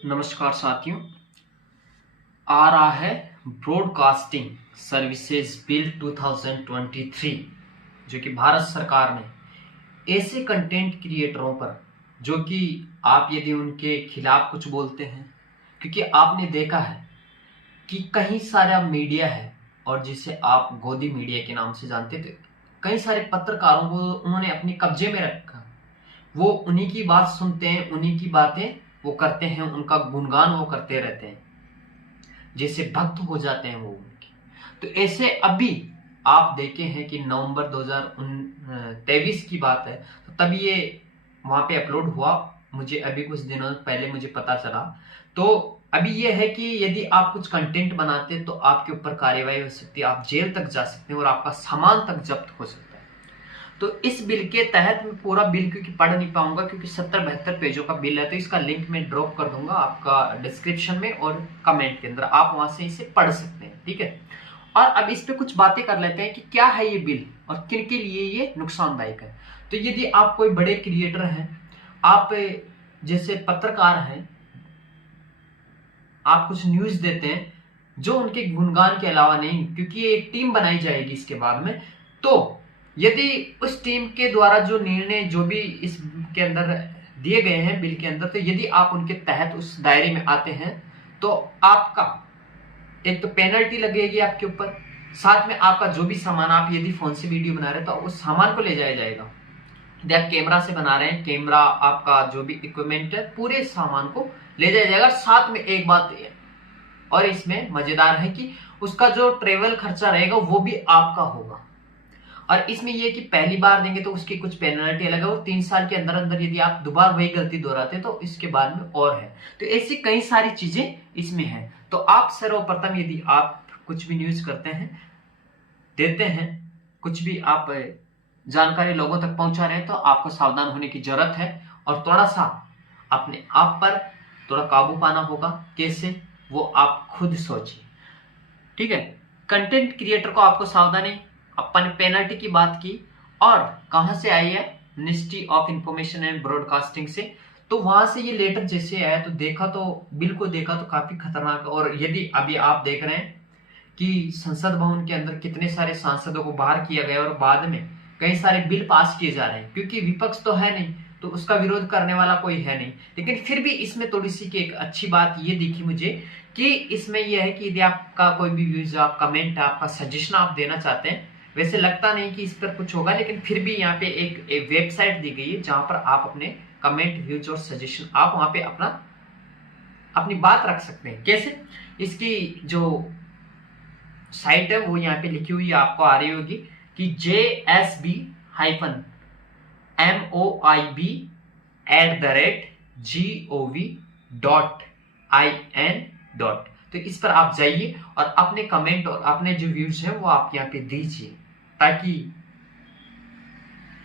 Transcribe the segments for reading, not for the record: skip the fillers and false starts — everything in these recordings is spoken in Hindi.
नमस्कार साथियों। आ रहा है ब्रॉडकास्टिंग सर्विसेज बिल 2023, जो कि भारत सरकार ने ऐसे कंटेंट क्रिएटरों पर जो कि आप यदि उनके खिलाफ कुछ बोलते हैं, क्योंकि आपने देखा है कि कई सारा मीडिया है और जिसे आप गोदी मीडिया के नाम से जानते थे, कई सारे पत्रकारों को उन्होंने अपने कब्जे में रखा। वो उन्हीं की बात सुनते हैं, उन्हीं की बातें वो करते हैं, उनका गुणगान वो करते रहते हैं, जैसे भक्त हो जाते हैं वो उनकी। तो ऐसे अभी आप देखे हैं कि नवंबर 2023 की बात है, तो तभी ये वहां पे अपलोड हुआ। मुझे अभी कुछ दिनों पहले मुझे पता चला। तो अभी ये है कि यदि आप कुछ कंटेंट बनाते हैं तो आपके ऊपर कार्यवाही हो सकती है, आप जेल तक जा सकते हैं और आपका सामान तक जब्त हो सकता है। तो इस बिल के तहत मैं पूरा बिल क्योंकि पढ़ नहीं पाऊंगा, क्योंकि 70-72 पेजों का बिल है, तो इसका लिंक मैं ड्रॉप कर दूंगा आपका डिस्क्रिप्शन में और कमेंट के अंदर, आप वहां से इसे पढ़ सकते हैं। ठीक है। और अब इस पे कुछ बातें कर लेते हैं कि क्या है ये बिल और किन के लिए ये नुकसानदायक है। तो यदि आप कोई बड़े क्रिएटर हैं, आप जैसे पत्रकार हैं, आप कुछ न्यूज देते हैं जो उनके गुणगान के अलावा नहीं, क्योंकि एक टीम बनाई जाएगी इसके बाद में, तो यदि उस टीम के द्वारा जो निर्णय जो भी इस के अंदर दिए गए हैं बिल के अंदर, तो यदि आप उनके तहत उस दायरे में आते हैं तो आपका एक तो पेनल्टी लगेगी आपके ऊपर, साथ में आपका जो भी सामान, आप यदि फोन से वीडियो बना रहे हैं तो उस सामान को ले जाया जाएगा। यदि आप कैमरा से बना रहे हैं, कैमरा, आपका जो भी इक्विपमेंट है, पूरे सामान को ले जाया जाएगा। साथ में एक बात और इसमें मजेदार है कि उसका जो ट्रेवल खर्चा रहेगा वो भी आपका होगा। और इसमें यह कि पहली बार देंगे तो उसकी कुछ पेनल्टी अलग है, और 3 साल के अंदर अंदर यदि आप दोबारा वही गलती दोहराते तो इसके बाद में और है। तो ऐसी कई सारी चीजें इसमें है। तो आप सर्वप्रथम यदि आप कुछ भी न्यूज करते हैं, देते हैं, कुछ भी आप जानकारी लोगों तक पहुंचा रहे हैं, तो आपको सावधान होने की जरूरत है और थोड़ा सा अपने आप पर थोड़ा काबू पाना होगा। कैसे, वो आप खुद सोचिए। ठीक है। कंटेंट क्रिएटर को आपको सावधानी, अपन पेनल्टी की बात की, और कहां से आई है, ministry of information and broadcasting से। तो वहां से ये लेटर जैसे आया तो देखा, तो बिल को देखा तो काफी खतरनाक। और यदि अभी आप देख रहे हैं कि संसद भवन के अंदर कितने सारे सांसदों को बाहर किया गया और बाद में कई सारे बिल पास किए जा रहे हैं, क्योंकि विपक्ष तो है नहीं, तो उसका विरोध करने वाला कोई है नहीं। लेकिन फिर भी इसमें थोड़ी सी एक अच्छी बात ये दिखी मुझे कि इसमें यह है कि यदि आपका कोई भी व्यूज, आप कमेंट, आपका सजेशन आप देना चाहते हैं, वैसे लगता नहीं कि इस पर कुछ होगा, लेकिन फिर भी यहाँ पे एक वेबसाइट दी गई है जहां पर आप अपने कमेंट, व्यूज और सजेशन आप वहां पे अपनी बात रख सकते हैं। कैसे, इसकी जो साइट है वो यहाँ पे लिखी हुई आपको आ रही होगी कि JSB-moib@gov.in. तो इस पर आप जाइए और अपने कमेंट और अपने जो व्यूज हैं वो आप यहाँ पे दीजिए, ताकि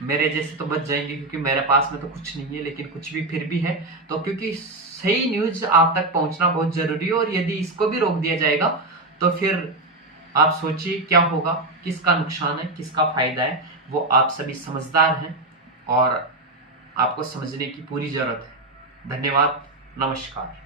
मेरे जैसे तो बच जाएंगे, क्योंकि मेरे पास में तो कुछ नहीं है, लेकिन कुछ भी फिर भी है। तो क्योंकि सही न्यूज आप तक पहुंचना बहुत जरूरी है, और यदि इसको भी रोक दिया जाएगा तो फिर आप सोचिए क्या होगा, किसका नुकसान है, किसका फायदा है। वो आप सभी समझदार हैं और आपको समझने की पूरी जरूरत है। धन्यवाद। नमस्कार।